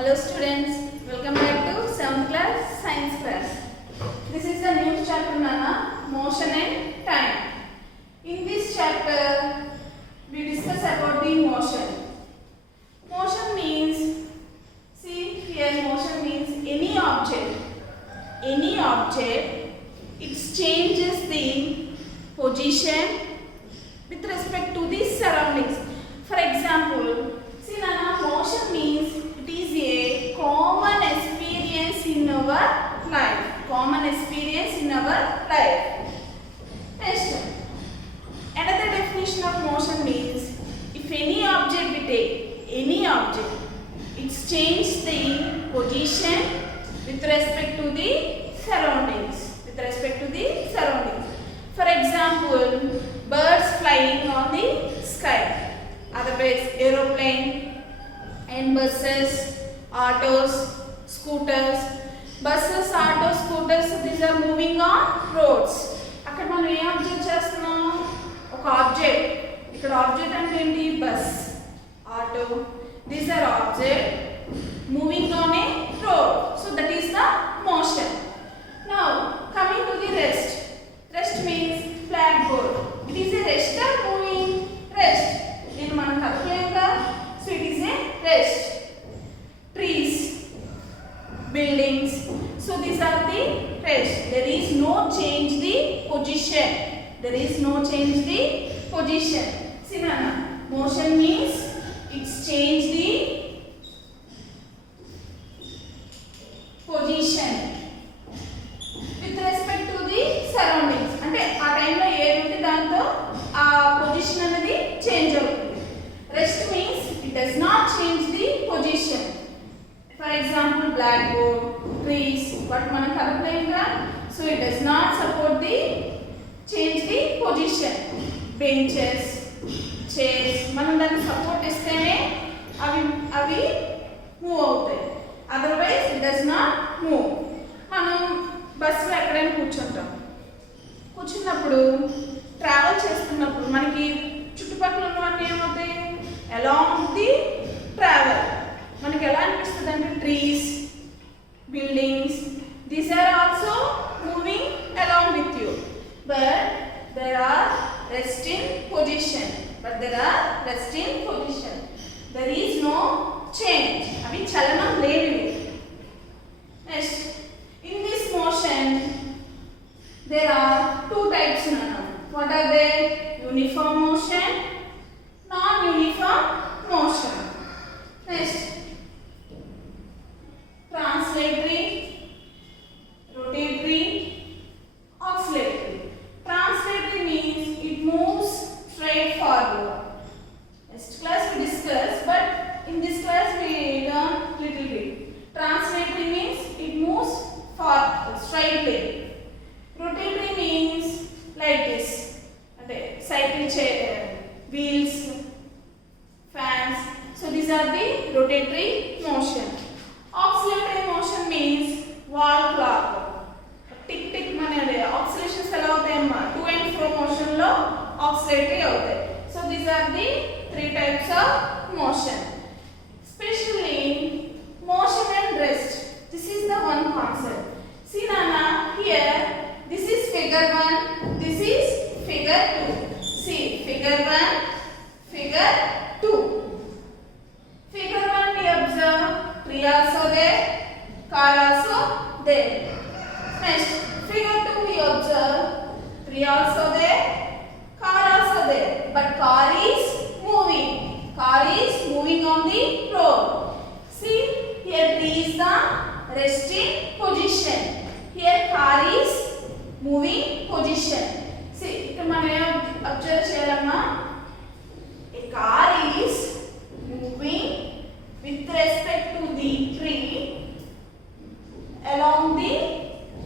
Hello students, welcome back to 7th class science class. This is the new chapter Nana, motion and time. In this chapter we discuss about the motion. Motion means, see here, motion means any object it changes the position with respect to the surroundings. For example, see Nana, motion means it is a common experience in our life. Next, another definition of motion means if any object we take, it changes the position with respect to the surroundings. For example, birds flying on the sky, otherwise aeroplane and buses, autos, scooters. Buses, autos, scooters, these are moving on roads. అక్కడ మనం ఏ ఆబ్జెక్ట్ చేస్తున్నాం? ఒక ఆబ్జెక్ట్. ఇక్కడ ఆబ్జెక్ట్ అంటే ఏంటి? Bus, auto. These are objects moving on a road. So that is the motion. Now coming to the rest. Rest means blackboard. It is a rest or moving? Rest. దీన్ని మనం కలపలేం కదా. So it is a rest. Trees, buildings. So these are the rest. There is no change the position. See Nana, motion means it's change the position with respect to the surroundings. అంటే ఆ టైంలో ఏది ఉంటే దాంతో ఆ పొజిషన్ అనేది చేంజ్ అవుతుంది. Rest means it does not change the position. For example, blackboard, trees, but మనం కలపలేంగా, so it does not support the change the position. Benches, chairs, మనం దాన్ని సపోర్ట్ ఇస్తేనే అవి మూవ్ అవుతాయి, otherwise it does not move. మనం బస్సులో ఎక్కడైనా కూర్చున్నప్పుడు ట్రావెల్ చేస్తున్నప్పుడు మనకి చుట్టుపక్కల ఉన్నవన్నీ ఏమవుతాయి? అలాంగ్ ది ట్రావెల్ మనకి ఎలా అనిపిస్తుంది అంటే trees, buildings, these are also moving along with you, but there are rest in position. There is no change. అవి చలనం లేనివి. Next, in this motion there are two types Nana. What are they? Uniform motion, non-uniform motion. Next, translatory, rotatory, oscillatory. Translatory means it moves straight forward. Next class we discuss, but in this class we learn little bit. Translatory means it moves straightly. Rotatory means like this. Okay, cycle chair, wheels, fans. So these are the rotatory motion. Oscillatory motion means wall clock. Tick tick అనేది oscillations ఎలా అవుతాయమ్మా? To and fro motion లో oscillatory అవుతాయి. So these are the three types of motion. Specially motion and rest, this is the one concept. See నానా, here this is figure 1, this is figure 2. See figure 1, figure 2. Figure 1 we observe tree also there, car also there. Next, figure 2 we observe tree also there, car also there, but car is moving on the road. See, here tree is the resting position, here car is moving position. See, ఇక్కడ మనం అబ్జర్వ్ చేయాలమ్మా, a car is moving with respect to the tree along the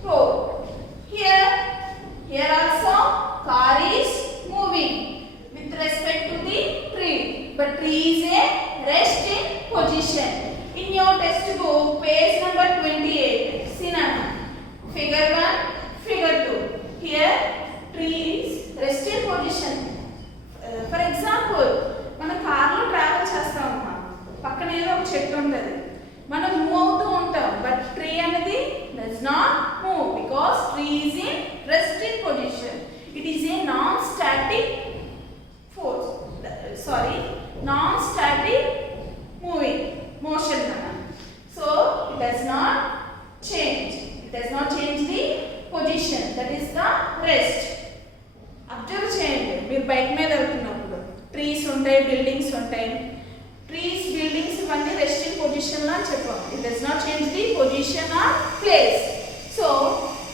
road. Here also car is moving with respect to the tree, but tree is a resting position. In your textbook page number 28, see Nana, figure 1, figure 2. Here tree is resting position. For example, మన కార్లో ట్రావెల్ చేస్తామమ్మా, పక్కన ఏదో ఒక చెట్టు ఉంటుంది, మనం మూవ్ అవుతూ ఉంటాం, బట్ ట్రీ అనేది does not move because tree is in resting position. It is a non-static force. Sorry, non-static motion. So it does not change. It does not change the position. That is the rest. Observe చేయండి, మీరు బైక్ మీద వెళ్తున్నప్పుడు ట్రీస్ ఉంటాయి, buildings ఉంటాయి. Trees, buildings ఇవన్నీ resting position లా చెప్పాం. It does not change the position or place. So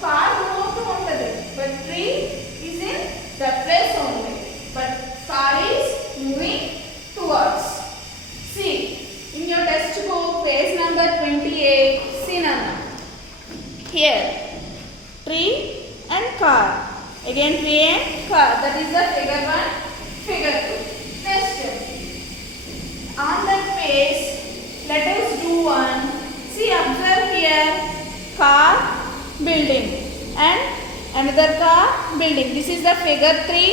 car move అవుతూ ఉంటుంది, but tree is in the place only, but car is moving towards. See in your textbook page number 28, see Nana, here tree and car, again tree and car, that is the figure 1, figure 2. Next on that page let us do one. See, observe here, car, building and another car, building. This is the figure 3,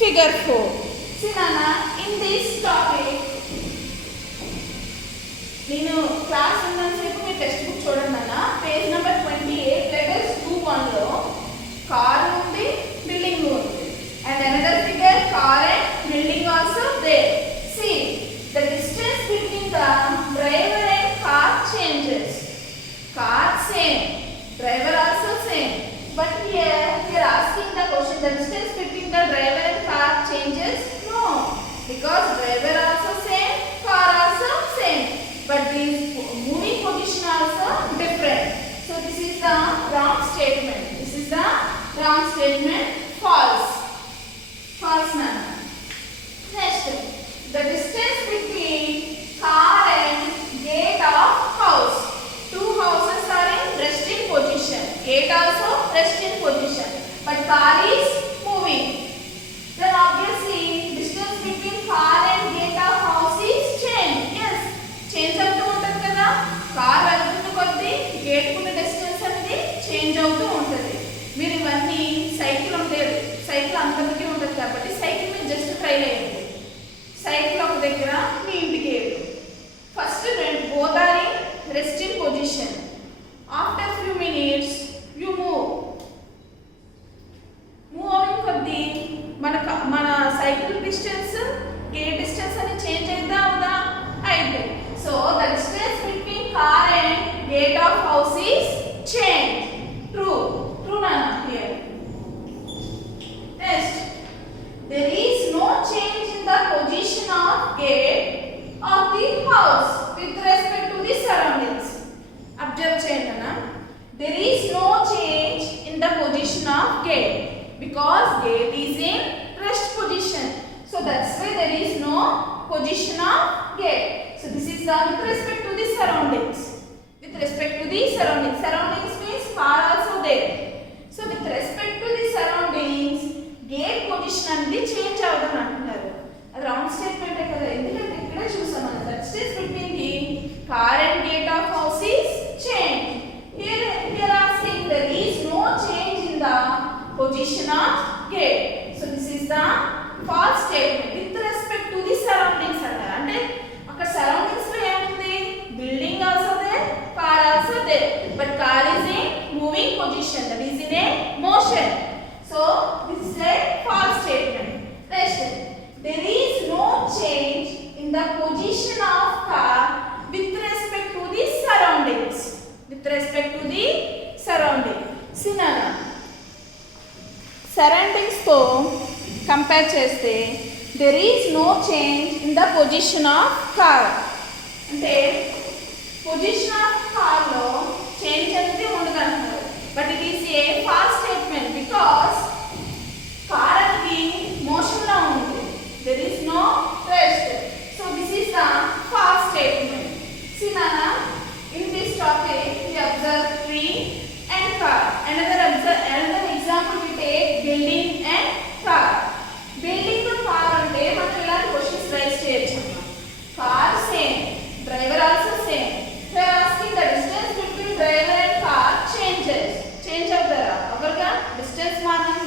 figure 4. See Nana, in this topic నేను క్లాస్ ఉన్నంతసేపు మీ text book చూడండి అన్న. Page number 28 లెటర్స్ 2-1 లో కార్ ఉంది, building ఉంది, and another figure car and building also there. See the distance between the driver and car changes. Car same, driver also same, but here we are asking the question, the distance between the driver and car changes? No, because driver also same, car also same, but these moving position also different. So this is the wrong statement. This is the wrong statement. False. False none. Next, the distance between car and gate of house. Two houses are in resting position. Gate also resting position, but car is moving. Then obviously distance between car and gate of house is change. Yes, change అవుతూ ఉంటుంది కదా. కార్ వెళ్తున్న కొద్దీ గేట్ కున్న డిస్టెన్స్ అనేది చేంజ్ అవుతూ ఉంటుంది. మీరు ఇవన్నీ సైకిల్ ఉండేది, సైకిల్ అందరికీ ఉంటుంది కాబట్టి సైకిల్ మీద జస్ట్ ట్రై చేయండి. సైకిల్ ఒక దగ్గర, మీ ఇంటికి ఏడు. First both are in resting position. After few minutes you move అవ్వడం కొద్దీ మన సైకిల్ డిస్టెన్స్, గేట్ డిస్టెన్స్ అనేది చేంజ్ అవుతా అవుదా? అయితే so the distance between car and gate of house is change. True Nana here. Next, there is no change in the position of gate of the house with respect to the surroundings. Observe change Nana. There is no change in the position of gate because gate is in rest position. So that's why there is no position of gate. So this is the with respect to the surroundings. With respect to the surroundings. Surroundings means car also there. So with respect to the surroundings, gate position అనేది change అవుతుంది అంటున్నారు. అది wrong statement కదా, ఎందుకంటే ఇక్కడే చూసాం మనం. That distance between the car and gate of house is change. Here we are asking there is no change in the position of gate. So this is the false statement. With respect to the surroundings అంటారు. అంటే అక్కడ surroundings లో ఏముంది? Building also there, car also there, but car is in moving position, that is in a motion. So this is a false statement. Next, there is no change in the position of car with respect to the surroundings. With respect to the surrounding. సినానా surroundings తో compare చేస్తే there is no change in the position of car. అంటే position of car లో చేంజ్ అనేది ఉండదు అంటారు, but it is a false statement because car అనేది మోషన్ లో ఉంది. there is no rest. So this is the false statement. See Nana, in this topic we observe tree and car. Another example we take building and car. Building to car అంటే మనం ఇలాంటి questions rise చేయొచ్చు. Car same, driver also same. We are asking the distance between driver and car changes. Change అవుతారా? అవర్గా డిస్టెన్స్ మాత్రమే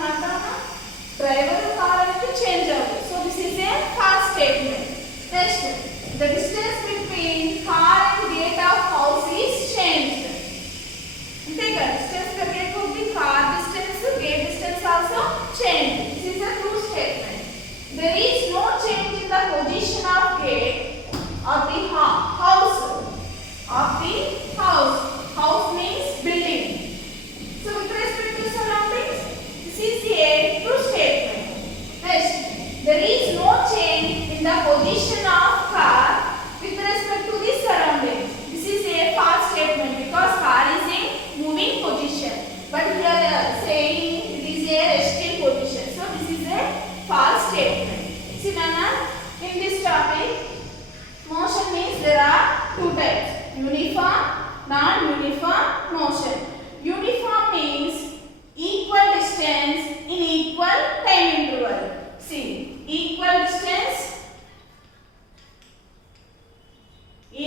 driver car అనేది చేంజ్ అవుతుంది. So this is a false statement. Next, the distance between car and gate of house of the house. Of the house. House means building. So with respect to surroundings, this is a true statement. Next, there is no change in the position of car with respect to the surroundings. This is a false statement because car is in moving position. But here they are saying it is a resting position. So this is a false statement. See Nana, in this topic, motion means there are two types. Uniform, non-uniform motion. Uniform means equal distance in equal time interval. See, equal distance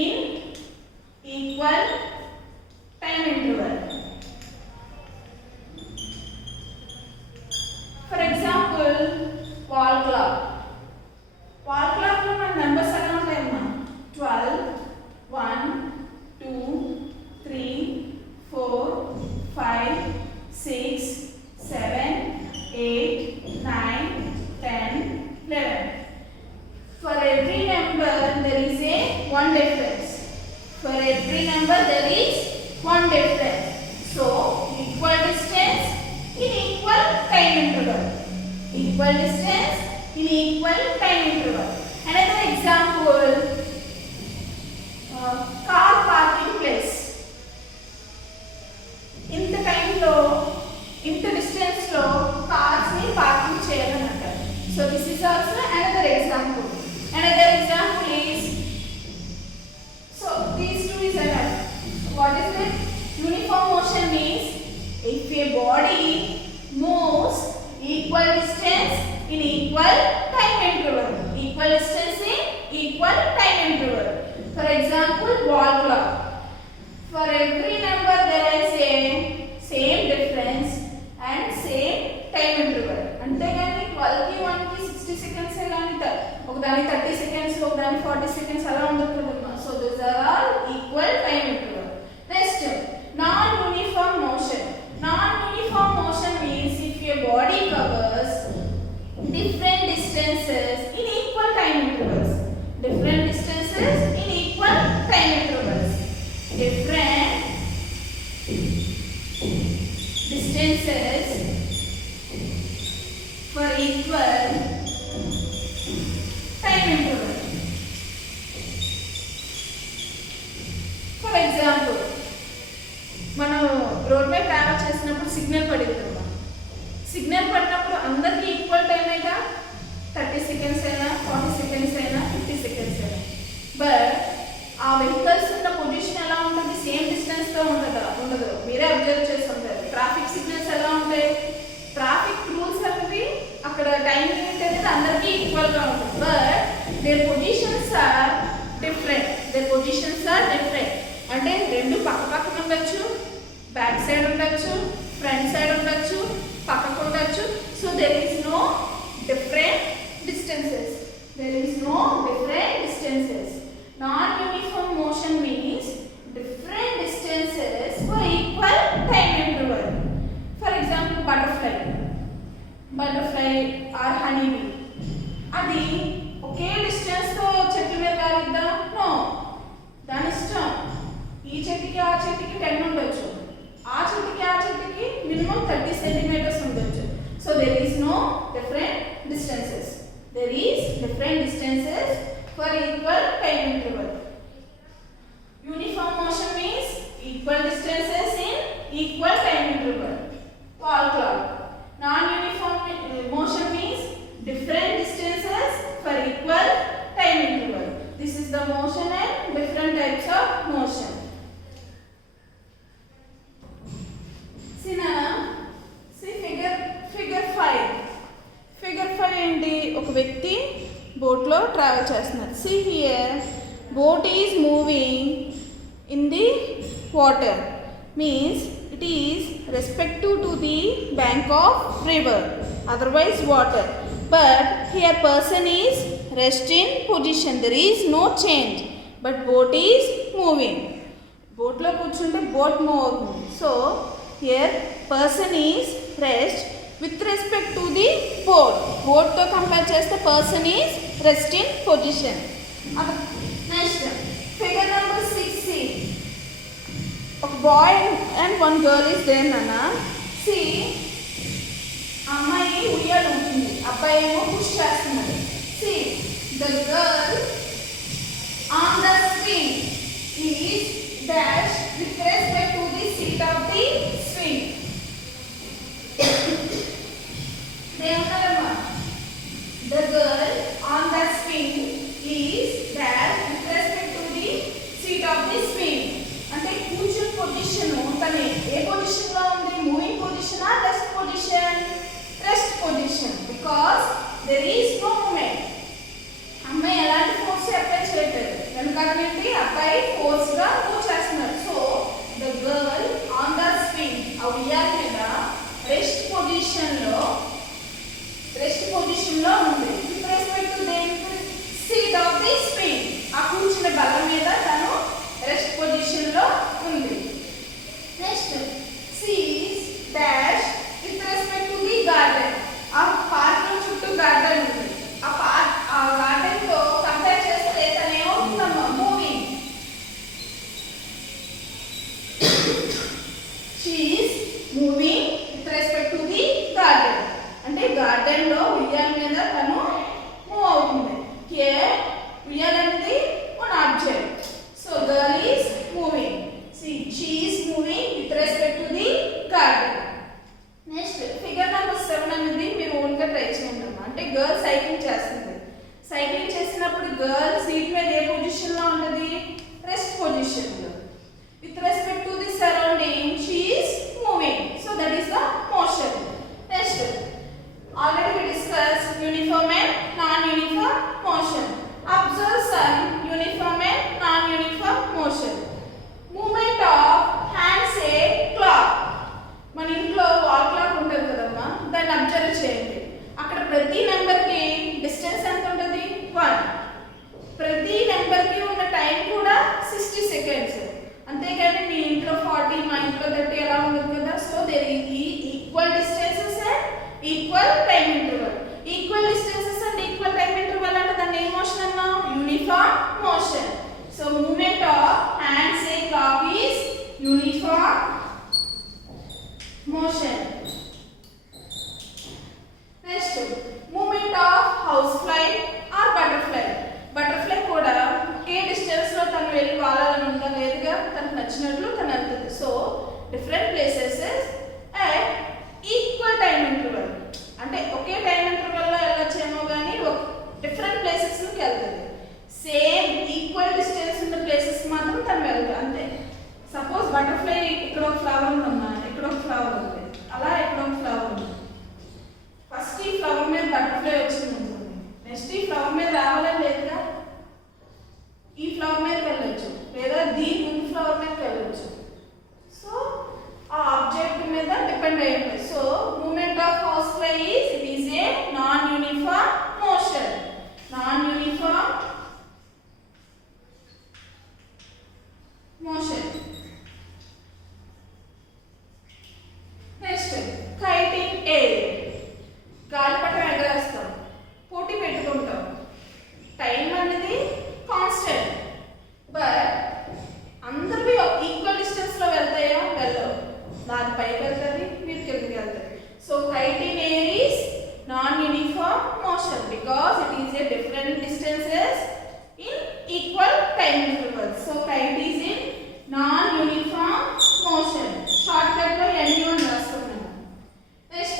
in equal time interval. For example, wall clock. Wall clock lo మన numbers ఎలా ఉంటాయమ్మా? 12, 1, 2, 3, 4, 5, 6, 7, 8, 9, 10, 11. For every number there is a one difference. For every number there is one difference. So equal distance in equal time interval. Equal distance in equal time interval. Another example, car parking place. ఇంత టైంలో ఇంత డిస్టెన్స్లో కార్స్ని పార్కింగ్ చేయాలని అంటారు. So this is also another example. Another example is, so these two is another. What is it? Uniform motion means if a body moves equal distance in equal time interval. Equal distance in equal time interval. For example, wall clock. For every number there is a same difference and same time interval. అంతేగాని 12 కి 1 కి 60 seconds అలాని ఒకదాని 30 seconds ఒకదాని 40 seconds అలా ఉండకూడదు. So these are all equal time interval. Next, non-uniform motion. Non-uniform motion means if your body covers different distances in equal time intervals. Different distances in equal time intervals. Different distances for equal time interval. For example, మనం రోడ్ మీద ట్రావెల్ చేసినప్పుడు సిగ్నల్ పడిందమ్మా. సిగ్నల్ పడినప్పుడు అందరికీ equal time అయినా 30 seconds అయినా 40 seconds అయినా 50 seconds అయినా. బట్ ఆ వెహికల్స్ ఉన్న పొజిషన్ ఎలా ఉంటుంది? సేమ్ డిస్టెన్స్తో ఉండదు. మీరే అబ్జర్వ్ చేసి ఉంటారు. ట్రాఫిక్ సిగ్నల్స్ ఎలా ఉంటాయి? ట్రాఫిక్ రూల్స్ అనేవి అక్కడ టైం లిమిట్ అనేది అందరికీ ఈక్వల్గా ఉంటుంది. But their positions are different. అంటే రెండు పక్క పక్కన ఉండొచ్చు, బ్యాక్ సైడ్ ఉండొచ్చు, ఫ్రంట్ సైడ్ ఉండొచ్చు, పక్కకు ఉండొచ్చు. So there is no different distances. Non-uniform motion means different distances for equal time interval. For example, butterfly or honeybee. అది ఒకే డిస్టెన్స్ తో చెట్టు మీద వాలిద్దా? నో. దాని ఇష్టం. ఈ చెట్టుకి ఆ చెట్టుకి 10 ఉండొచ్చు, ఆ చెట్టుకి ఆ చెట్టుకి మినిమం 30 centimeters ఉండొచ్చు. So there is no different distances. For equal time interval. Uniform motion means equal distances in equal time interval. Wall clock. Non-uniform motion means different distances for equal time interval. This is the motion and different types of motion. See figure 5. Figure 5 ఏంటి? ఒక వ్యక్తి బోట్లో ట్రావెల్ చేస్తున్నారు. See here, boat is moving in the water. Means it is respective to the bank of river, otherwise water. But here person is rest in position. There is no change. But boat is moving. Boat lo కూర్చుంటే boat move అవుతుంది. So here person is rest with respect to the boat. Boat to compare cheste person is rest in position. Next, boy and one girl is there, Nana. See, అమ్మాయి ఉయ్యాలు ఉంటుంది, అబ్బాయి ఏమో పుష్ చేస్తున్నాడు. See, the girl on the swing is dash with respect to the seat of the swing. The girl on the swing is dash with respect to the seat of the swing. అంటే కూర్చున్న పొజిషన్ తనే ఏ position లో ఉంది? Moving position ఆ rest position? Rest position, because there is no moment. అమ్మాయి ఎలాంటి force apply చేయట్లేదు, ఎందుకంటే అబ్బాయి ఫోర్స్ గా మూవ్ చేస్తున్నారు. So the girl on the swing, ఆ ఉయ్యాల మీద రెస్ట్ పొజిషన్ లో ఉంది. With respect to the seat of the swing, ఆ కూర్చున్న బల్ల మీద తను రెస్ట్ పొజిషన్ లో ఉంది. Next C is dash with respect to the garden, ఆ పార్క్ లో చుట్టూ గార్డెన్ ఉంది. ఆ గార్డెన్ తో కంపేర్ చేస్తే తను ఏమవుతుందమ్మా? Moving. She is moving with respect to the garden, అంటే గార్డెన్ లో ఉయ్యాల మీద తను మూవ్ అవుతుంది. హియర్ ఉయ్యాల అనేది one object. So girl is moving. See, she is moving with respect to the garden. Next, figure number 7 అనేది మీరు ఓన్ గా ట్రై చేయండి అమ్మా. అంటే గర్ల్ సైక్లింగ్ చేస్తుంది. సైక్లింగ్ చేసినప్పుడు గర్ల్ సీట్ మీద ఏ పొజిషన్ లో ఉంటుంది? రెస్ట్ పొజిషన్ లో. With respect to the surrounding, she is moving. So that is the motion. Next, already we discussed uniform and non-uniform motion. Observe some uniform and non-uniform motion. Movement of hand say clock. మన ఇంట్లో wall clock ఉంటుంది కదమ్మా, దాన్ని అబ్జర్వ్ చేయండి. అక్కడ ప్రతి నెంబర్ కి డిస్టెన్స్ ఎంత ఉంటుంది? 1. ప్రతి నెంబర్ కి ఉన్న టైం కూడా 60 సెకండ్స్. అంతేగాని మీ ఇంట్లో 40, మా ఇంట్లో 30 ఎలా ఉంటుంది కదా. So there is equal distances and equal time interval. Equal distances and equal time interval అంటే దాన్ని ఏ మోషన్ అన్నాం? Uniform motion. So moment of hand say clock is uniform motion. Next, moment of house fly or butterfly. Butterfly కూడా ఒకే డిస్టెన్స్ లో తను వెళ్ళి వాలాలని ఉందా? లేదుగా, తనకు నచ్చినట్లు తను వెళ్తుంది. So different places at equal time interval, అంటే ఒకే టైం ఇంటర్వల్ లో వెళ్ళొచ్చేమో కానీ డిఫరెంట్ ప్లేసెస్ లోకి వెళ్తుంది. సేమ్ ఈక్వల్ డిస్టెన్స్ ఉన్న ప్లేసెస్ మాత్రం తను వెళ్తుంది అంతే. సపోజ్ బటర్ఫ్లై ఇక్కడ ఒక ఫ్లవర్ ఉందమ్మా, ఇక్కడ ఒక ఫ్లవర్ ఉంది, అలా ఇక్కడ ఒక ఫ్లవర్ ఉంది. ఫస్ట్ ఈ ఫ్లవర్ మీద బటర్ఫ్లై వచ్చింది ఉంటుంది, నెక్స్ట్ ఈ ఫ్లవర్ మీద రావాలని లేదుగా, ఈ ఫ్లవర్ మీద వెళ్ళొచ్చు, లేదా దీని ముందు ఫ్లవర్ మీద వెళ్ళొచ్చు. సో ఆ ఆబ్జెక్ట్ మీద డిపెండ్ అయి ఉంటుంది. So moment of house fly is it is a non uniform motion. Non uniform motion. Next, kiting air. గాలిపటం ఎగరేస్తాం, పోటీ పెట్టుకుంటాం. టైం అనేది కాన్స్టెంట్, బట్ అందరివి ఈక్వల్ డిస్టెన్స్ లో వెళ్తాయా? వెళ్ళవు. దాని పైకి వెళ్తుంది, మీరు కిందకి వెళ్తారు. So kiting air is non-uniform motion because it is a different distances in equal time intervals. So kite is in non-uniform motion. Shortcut lo anyone raskunnanu. Next,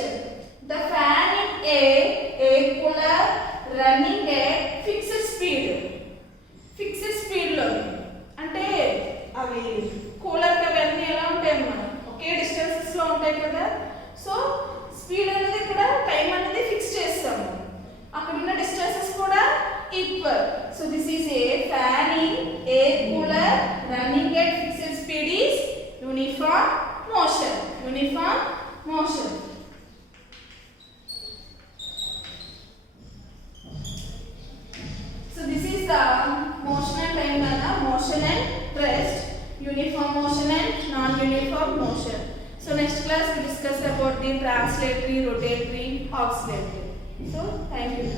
the fan in air cooler running at fixed speed. Fixed speed lo ante avi cooler ka velni ela untayamma oke distances lo untayi kada. So speed అనేది ఇక్కడ టైం అనేది ఫిక్స్ చేస్తాము, అక్కడ ఉన్న డిస్టెన్సెస్ కూడా equal. So this is a fan in air cooler running at fixed speed is uniform motion. Uniform motion. So this is the motion and time mana, motion and rest, uniform motion and non-uniform motion. So next class we discuss about the translatory, rotatory, oscillatory. So thank you.